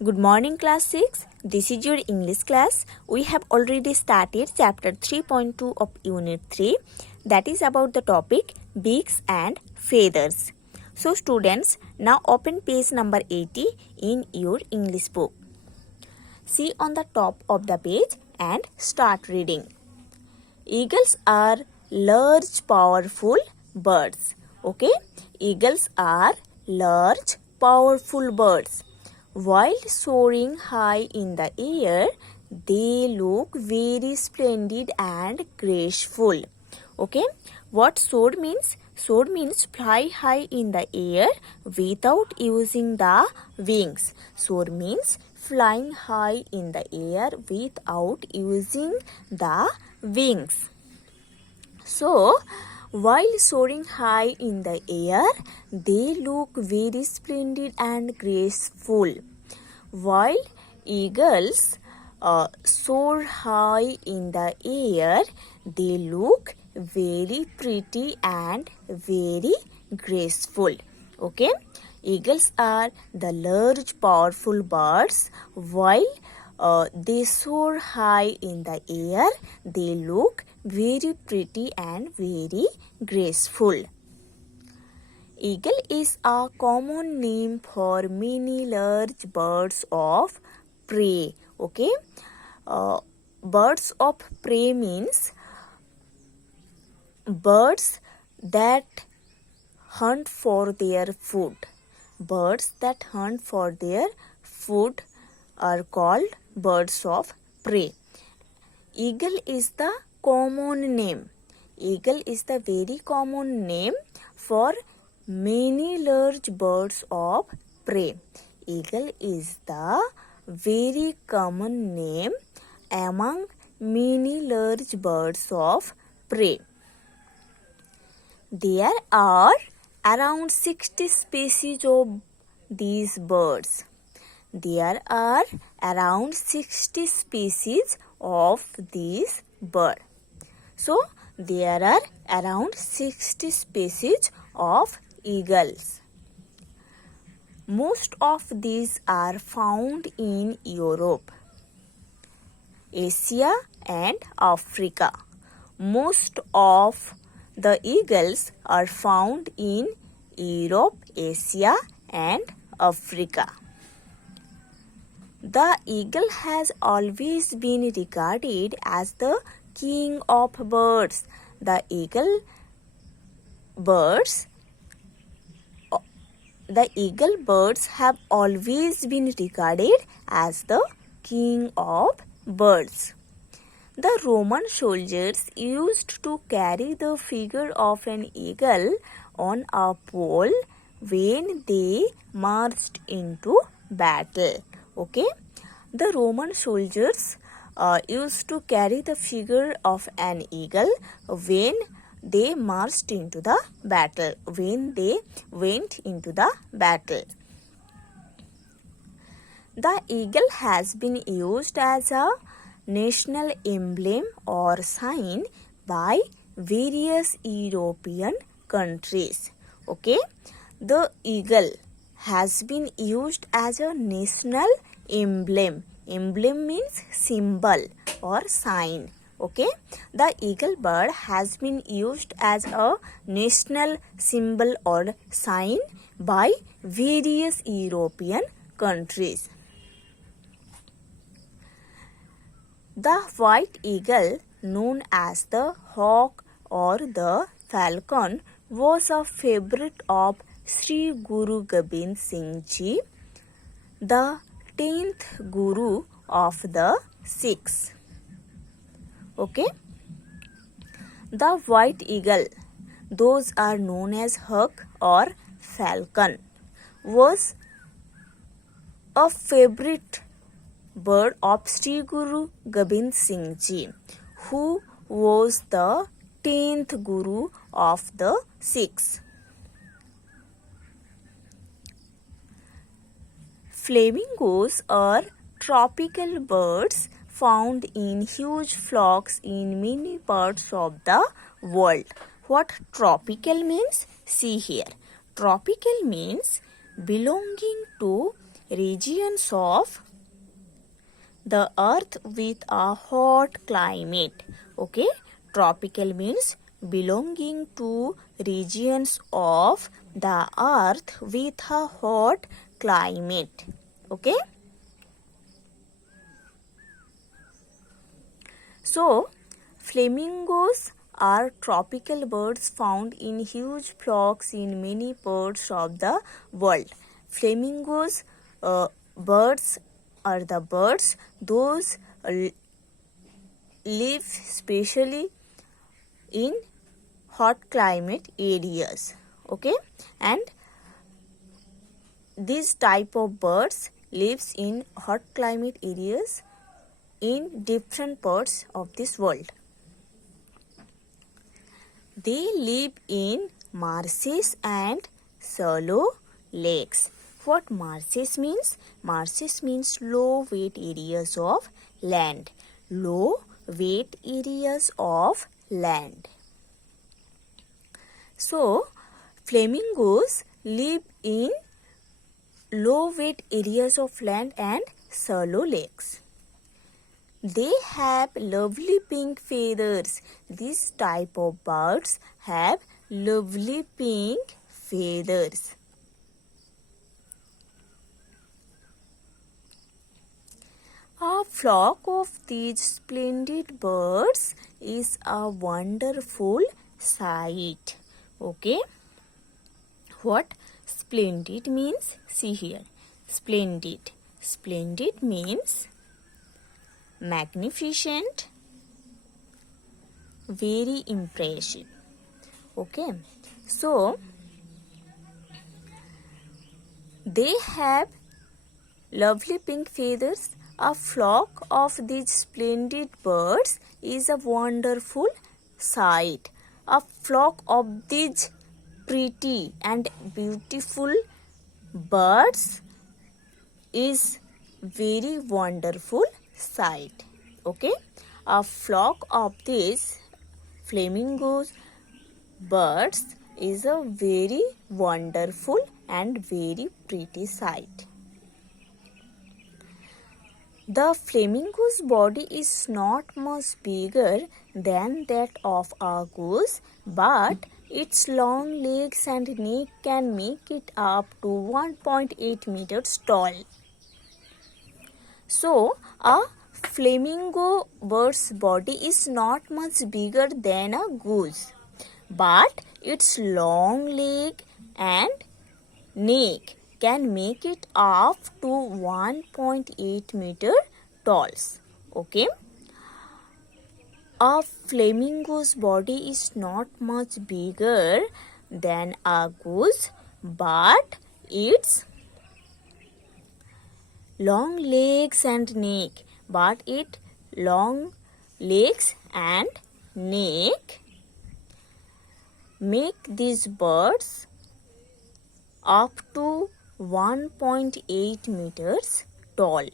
Good morning, class 6. This is your English class. We have already started chapter 3.2 of unit 3, that is about the topic beaks and feathers. So students, now open page number 80 in your English book. See on the top of the page and start reading. Eagles are large, powerful birds. Okay? Eagles are large, powerful birds. While soaring high in the air, they look very splendid and graceful. Okay? What soar means? Soar means fly high in the air without using the wings. Soar means flying high in the air without using the wings. So, while soaring high in the air, they look very splendid and graceful. While eagles soar high in the air, they look very pretty and very graceful. Okay? Eagles are the large, powerful birds. While they soar high in the air, they look very pretty and very graceful. Eagle is a common name for many large birds of prey. Okay? Birds of prey means birds that hunt for their food. Birds that hunt for their food are called birds of prey. Eagle is the common name. Eagle is the very common name for many large birds of prey. Eagle is the very common name among many large birds of prey. There are around 60 species of these birds. There are around 60 species of these birds. So, there are around 60 species of eagles. Most of these are found in Europe, Asia and Africa. Most of the eagles are found in Europe, Asia and Africa. The eagle has always been regarded as the king of birds. The eagle birds have always been regarded as the king of birds. The Roman soldiers used to carry the figure of an eagle on a pole when they marched into battle. Okay? The Roman soldiers used to carry the figure of an eagle when they marched into the battle, when they went into the battle. The eagle has been used as a national emblem or sign by various European countries. Okay? The eagle has been used as a national emblem. Emblem means symbol or sign. Okay? The eagle bird has been used as a national symbol or sign by various European countries. The white eagle, known as the hawk or the falcon, was a favorite of Sri Guru Gobind Singh Ji, the 10th Guru of the Sikhs. Okay? The white eagle, those are known as hawk or falcon, was a favorite bird of Sri Guru Gobind Singh Ji, who was the 10th Guru of the Sikhs. Flamingos are tropical birds found in huge flocks in many parts of the world. What tropical means? See here. Tropical means belonging to regions of the earth with a hot climate. Okay, tropical means belonging to regions of the earth with a hot climate. Okay, so flamingos are tropical birds found in huge flocks in many parts of the world. Flamingos birds are the birds those live specially in hot climate areas. Okay, and this type of birds lives in hot climate areas in different parts of this world. They live in marshes and shallow lakes. What marshes means? Marshes means low wet areas of land. Low wet areas of land. So, flamingos live in low wet areas of land and shallow lakes. They have lovely pink feathers. This type of birds have lovely pink feathers. A flock of these splendid birds is a wonderful sight. Okay, what splendid means? See here, splendid. Splendid means magnificent, very impressive. Okay, so they have lovely pink feathers. A flock of these splendid birds is a wonderful sight. A flock of these pretty and beautiful birds is very wonderful sight. Okay, a flock of these flamingos birds is a very wonderful and very pretty sight. The flamingo's body is not much bigger than that of a goose, but its long legs and neck can make it up to 1.8 meters tall. So, a flamingo bird's body is not much bigger than a goose, but its long leg and neck can make it up to 1.8 meter tall. Okay, a flamingo's body is not much bigger than a goose, but its long legs and neck, make these birds up to 1.8 meters tall.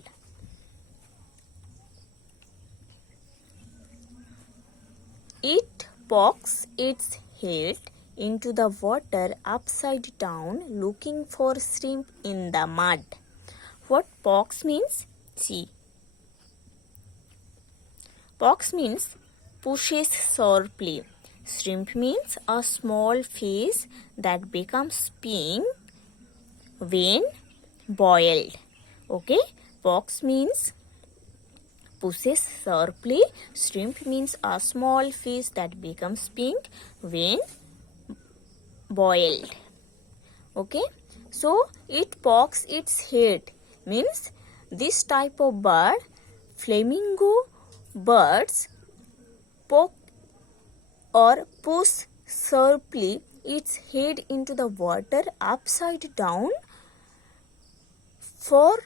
It pokes its head into the water upside down looking for shrimp in the mud. What pokes means? See. Pokes means pushes sharply. Shrimp means a small fish that becomes pink when boiled. Okay, pokes means pushes sharply. Shrimp means a small fish that becomes pink when boiled. Okay, so it pokes its head means this type of bird, flamingo birds, poke or push sharply its head into the water upside down for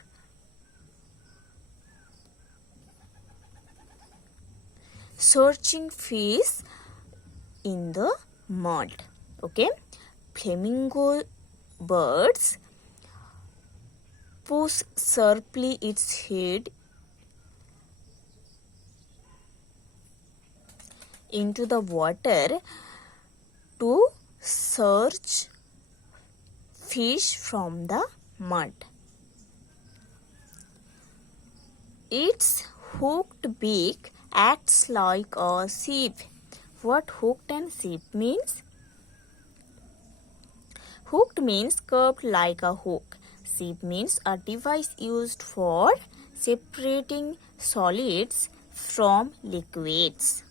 searching fish in the mud. Okay, flamingo birds push sharply its head into the water to search fish from the mud. Its hooked beak acts like a sieve. What hooked and sieve means? Hooked means curved like a hook. Sieve means a device used for separating solids from liquids.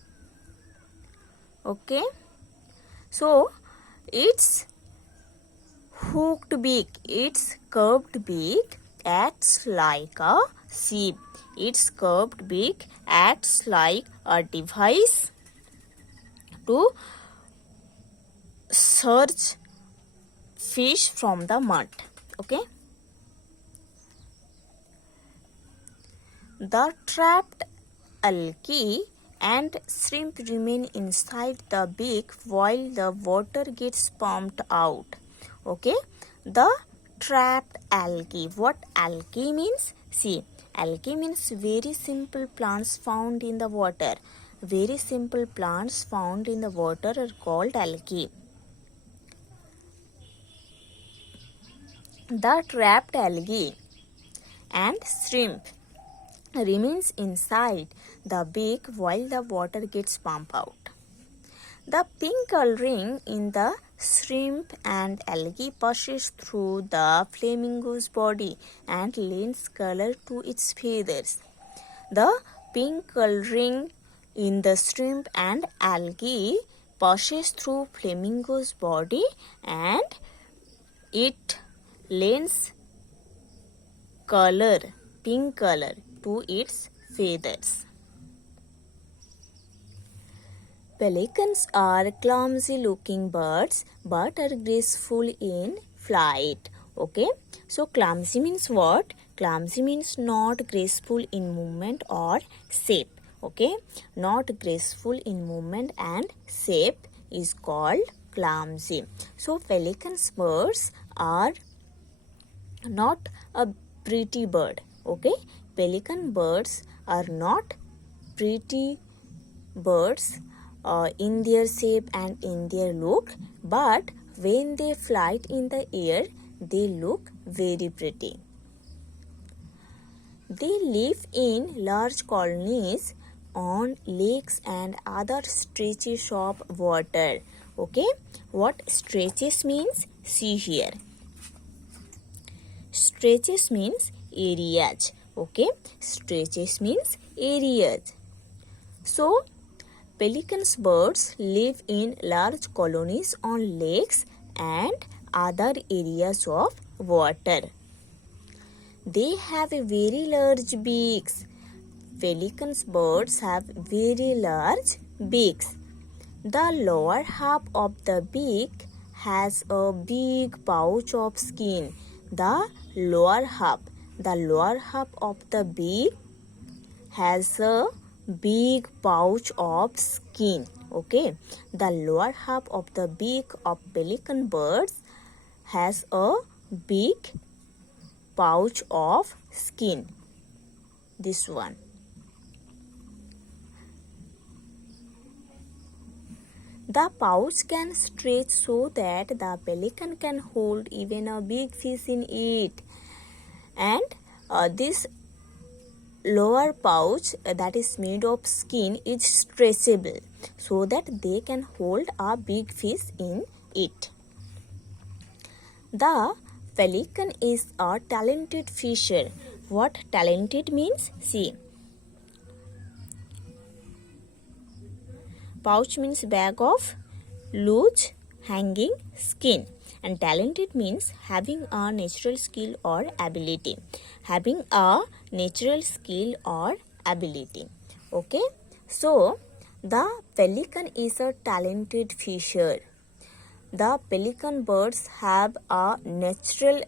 Okay. So, its hooked beak, its curved beak acts like a sieve. Its curved beak acts like a device to search fish from the mud. Okay. The trapped algae and shrimp remain inside the beak while the water gets pumped out. Okay. The trapped algae. What algae means? See, algae means very simple plants found in the water. Very simple plants found in the water are called algae. The trapped algae and shrimp remains inside the beak while the water gets pumped out. The pink coloring in the shrimp and algae passes through the flamingo's body and lends color to its feathers. The pink coloring in the shrimp and algae passes through flamingo's body and it lends color, pink color, to its feathers. Pelicans are clumsy looking birds but are graceful in flight. Okay, so clumsy means what? Clumsy means not graceful in movement or shape. Okay, not graceful in movement and shape is called clumsy. So pelicans birds are not a pretty bird. Okay, pelican birds are not pretty birds in their shape and in their look, but when they fly in the air, they look very pretty. They live in large colonies on lakes and other stretches of water. Okay, what stretches means? See here. Stretches means areas. Okay, stretches means areas. So, pelicans birds live in large colonies on lakes and other areas of water. They have a very large beaks. Pelicans birds have very large beaks. The lower half of the beak has a big pouch of skin. The lower half of the beak has a big pouch of skin. Okay, the lower half of the beak of pelican birds has a big pouch of skin. This one. The pouch can stretch so that the pelican can hold even a big fish in it. And this lower pouch that is made of skin is stretchable so that they can hold a big fish in it. The pelican is a talented fisher. What talented means? See. Pouch means bag of loose hanging skin, and talented means having a natural skill or ability. Having a natural skill or ability. Okay, so the pelican is a talented fisher. The pelican birds have a natural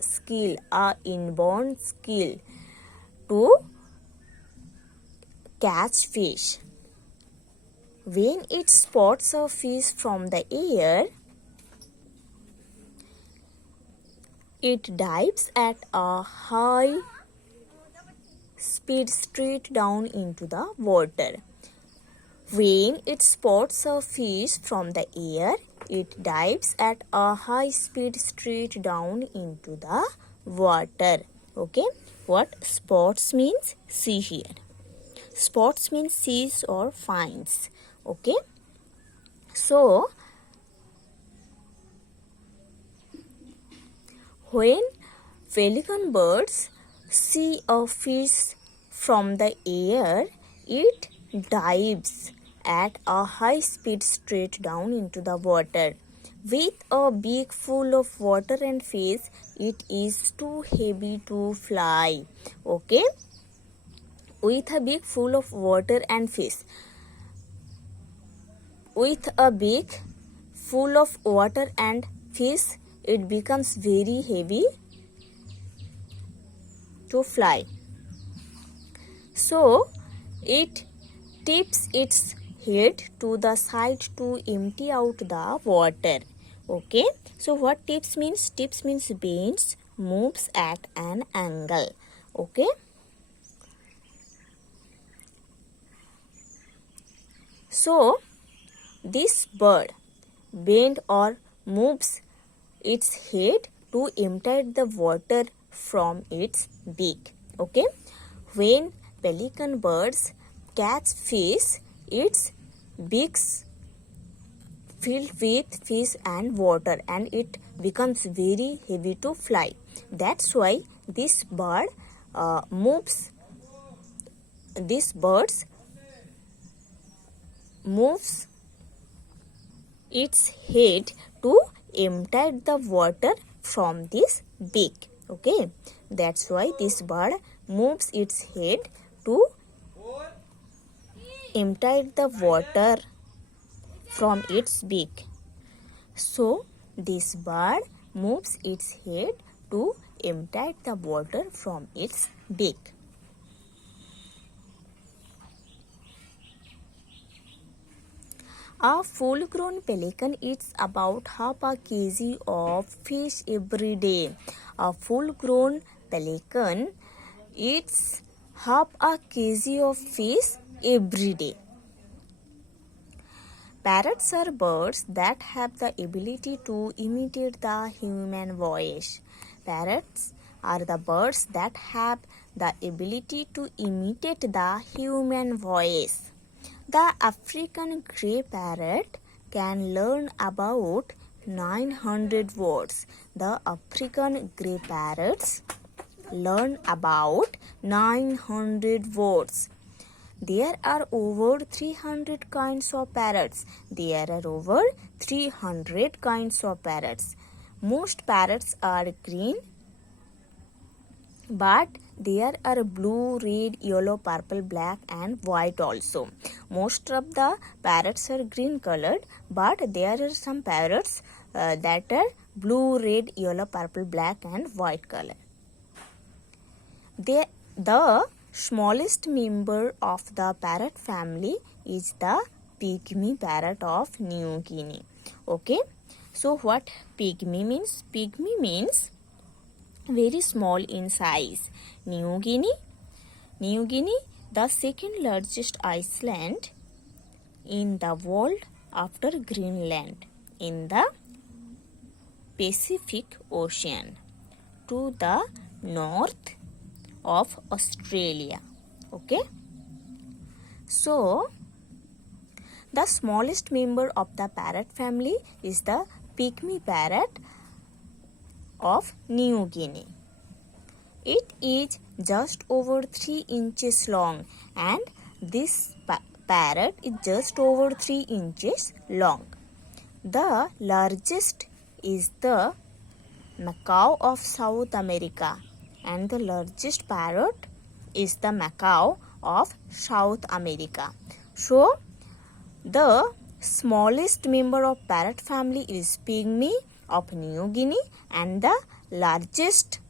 skill, a inborn skill to catch fish. When it spots a fish from the air, it dives at a high speed straight down into the water. When it spots a fish from the air, it dives at a high speed straight down into the water. Okay, What spots means? See here. Spots means sees or finds. Okay. So, when pelican birds see a fish from the air, it dives at a high speed straight down into the water. With a beak full of water and fish, it is too heavy to fly. Okay? With a beak full of water and fish. With a beak full of water and fish, it becomes very heavy to fly. So, it tips its head to the side to empty out the water. Okay. So, what tips means? Tips means bends, moves at an angle. Okay. So, this bird bends or moves its head to empty the water from its beak. Okay. When pelican birds catch fish, its beaks filled with fish and water, and it becomes very heavy to fly. That's why this bird moves its head to empty the water from this beak. Okay, that's why this bird moves its head to empty the water from its beak. So, this bird moves its head to empty the water from its beak. A full-grown pelican eats about half a kg of fish every day. A full-grown pelican eats half a kg of fish every day. Parrots are birds that have the ability to imitate the human voice. Parrots are the birds that have the ability to imitate the human voice. The African grey parrot can learn about 900 words. The African grey parrots learn about 900 words. There are over 300 kinds of parrots. Most parrots are green, but there are blue, red, yellow, purple, black and white also. Most of the parrots are green colored, but there are some parrots that are blue, red, yellow, purple, black and white color. The smallest member of the parrot family is the pygmy parrot of New Guinea. Okay, so what pygmy means? Pygmy means very small in size. New Guinea, the second largest island in the world after Greenland, in the Pacific Ocean, to the north of Australia. Okay, so the smallest member of the parrot family is the pygmy parrot of New Guinea. It is just over 3 inches long, and this parrot is just over 3 inches long. The largest is the macaw of South America, and the largest parrot is the macaw of South America. So, the smallest member of parrot family is pygmy of New Guinea, and the largest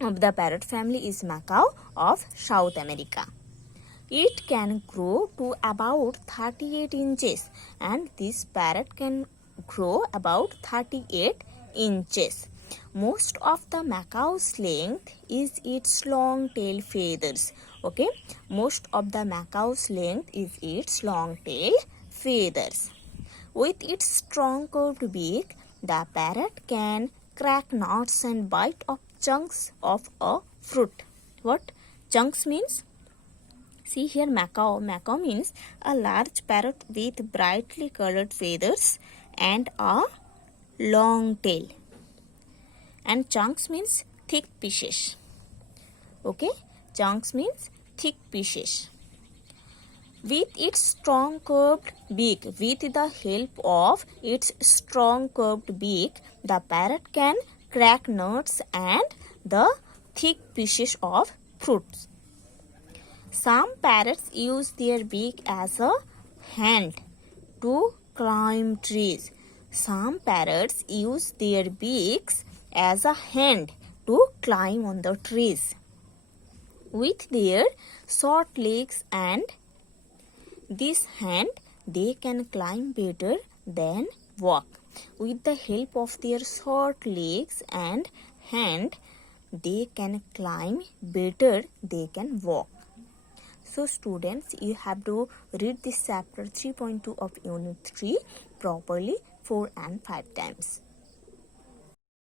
of the parrot family is macaw of South America. It can grow to about 38 inches, and this parrot can grow about 38 inches. Most of the macaw's length is its long tail feathers. Okay, most of the macaw's length is its long tail feathers. With its strong curved beak, the parrot can crack nuts and bite off chunks of a fruit. What? Chunks means? See here, macaw. Macaw means a large parrot with brightly colored feathers and a long tail. And chunks means thick pieces. Okay? Chunks means thick pieces. With its strong curved beak, with the help of its strong curved beak, the parrot can crack nuts and the thick pieces of fruits. Some parrots use their beak as a hand to climb trees. Some parrots use their beaks as a hand to climb on the trees. With their short legs and this hand, they can climb better than walk. With the help of their short legs and hand, they can climb better, they can walk. So students, you have to read this chapter 3.2 of Unit 3 properly 4 and 5 times.